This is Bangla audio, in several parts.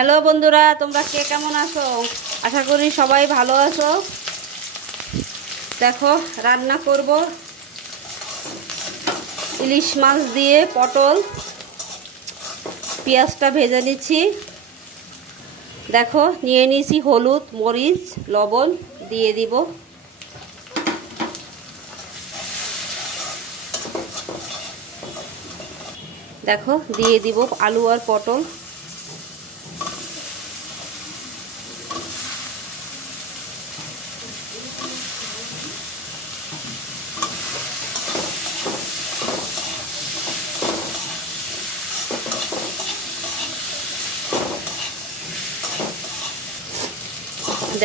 হ্যালো বন্ধুরা, তোমরা কে কেমন আছো? আশা করি সবাই ভালো আছো। দেখো রান্না করব ইলিশ মাছ দিয়ে পটল। পেঁয়াজটা ভেজে নিচ্ছি। দেখো নিয়ে নিয়েছি হলুদ, মরিচ, লবণ দিয়ে দিব। দেখো দিয়ে দিব আলু আর পটল।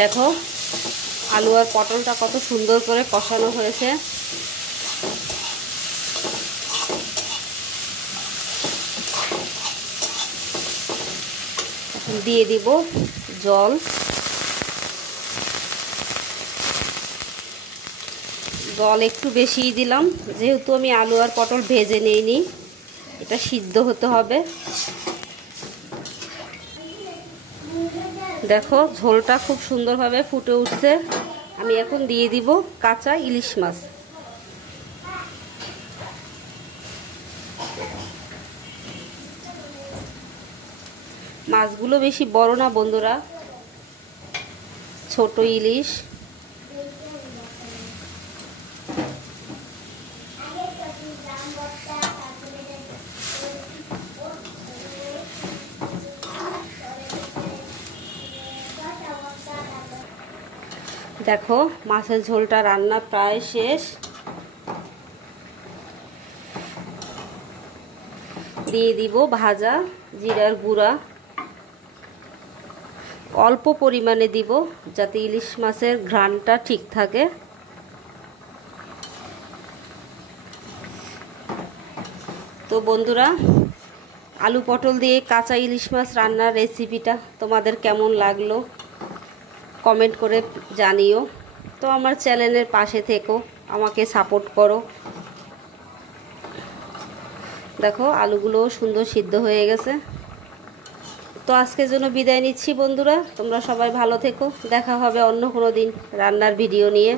দেখো আলু আর পটলটা কত সুন্দর করে কষানো হয়েছে। দিয়ে দিব জল। জল একটু বেশিই দিলাম, যেহেতু আমি আলু আর পটল ভেজে নিইনি, এটা সিদ্ধ হতে হবে। দেখো ঝোলটা খুব সুন্দরভাবে ফুটে উঠছে। আমি এখন দিয়ে দিব কাঁচা ইলিশ মাছ। মাছগুলো বেশি বড় না বন্ধুরা, ছোট ইলিশ। দেখো মাছের ঝোলটা রান্না প্রায় শেষ। দিয়ে দিব ভাজা জিরার গুঁড়া, অল্প পরিমাণে দিব যাতে ইলিশ মাছের ঘ্রাণটা ঠিক থাকে। তো বন্ধুরা, আলু পটল দিয়ে কাঁচা ইলিশ মাছ রান্নার রেসিপিটা তোমাদের কেমন লাগলো কমেন্ট করে জানিও। তো আমার চ্যানেলের পাশে থেকো, আমাকে সাপোর্ট করো। দেখো আলুগুলোও সুন্দর সিদ্ধ হয়ে গেছে। তো আজকের জন্য বিদায় নিচ্ছি বন্ধুরা, তোমরা সবাই ভালো থেকো। দেখা হবে অন্য কোনো দিন রান্নার ভিডিও নিয়ে।